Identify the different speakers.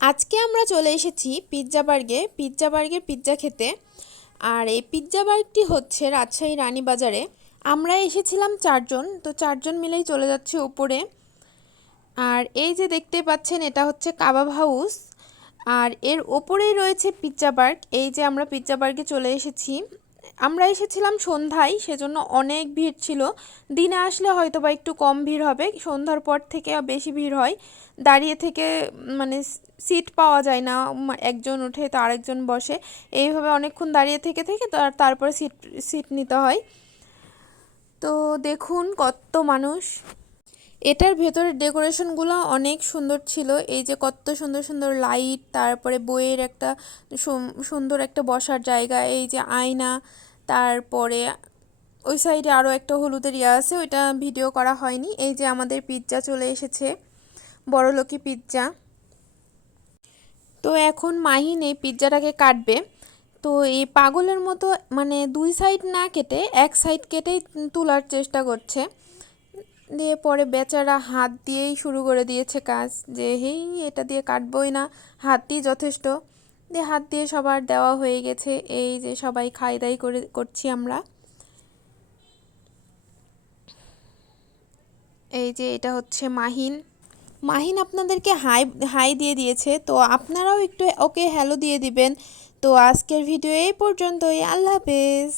Speaker 1: আজকে আমরা চলে এসেছি পিৎজা বার্গে, পিৎজা বার্গের পিৎজা খেতে। আর এই পিৎজা বার্গটি হচ্ছে রাজশাহী রানীবাজারে। আমরা এসেছিলাম চারজন, তো চারজন মিলেই চলে যাচ্ছে উপরে। আর এই যে দেখতে পাচ্ছেন, এটা হচ্ছে কাবাব হাউস। আর এর ওপরেই রয়েছে পিৎজা বার্গ। এই যে আমরা পিৎজা বার্গে চলে এসেছি। আমরা এসেছিলাম সন্ধ্যায়, সেজন্য অনেক ভিড় ছিল। দিনে আসলে হয়তো বা একটু কম ভিড় হবে, সন্ধ্যার পর থেকে বেশি ভিড় হয়। দাঁড়িয়ে থেকে মানে সিট পাওয়া যায় না একজন উঠে তো আরেকজন বসে। এইভাবে অনেকক্ষণ দাঁড়িয়ে থেকে থেকে তারপরে সিট সিট নিতে হয়। তো দেখুন কত মানুষ। এটার ভেতরের ডেকোরেশনগুলো অনেক সুন্দর ছিল। এই যে কত সুন্দর সুন্দর লাইট, তারপরে বইয়ের একটা সুন্দর একটা বসার জায়গা, এই যে আয়না, তারপরে ওই সাইডে আরও একটা হলুদের ইয়ে আছে, ওইটা ভিডিও করা হয়নি। এই যে আমাদের পিৎজা চলে এসেছে, বড়লোকি পিৎজা। তো এখন মাহিন এই পিৎজাটাকে কাটবে। তো এই পাগলের মতো মানে দুই সাইড না কেটে, এক সাইড কেটেই তোলার চেষ্টা করছে। দিয়ে পরে বেচারা হাত দিয়েই শুরু করে দিয়েছে কাজ যে, হেই, এটা দিয়ে কাটবই না হাত দিয়ে যথেষ্ট। দিয়ে হাত দিয়ে সবার দেওয়া হয়ে গেছে, এই যে সবাই খাই দাই করে করছি আমরা। এই যে এটা হচ্ছে মাহিন। মাহিন আপনাদেরকে হাই হাই দিয়ে দিয়েছে, তো আপনারাও একটু ওকে হ্যালো দিয়ে দিবেন। তো আজকের ভিডিও এই পর্যন্তই, আল্লাহ হাফেজ।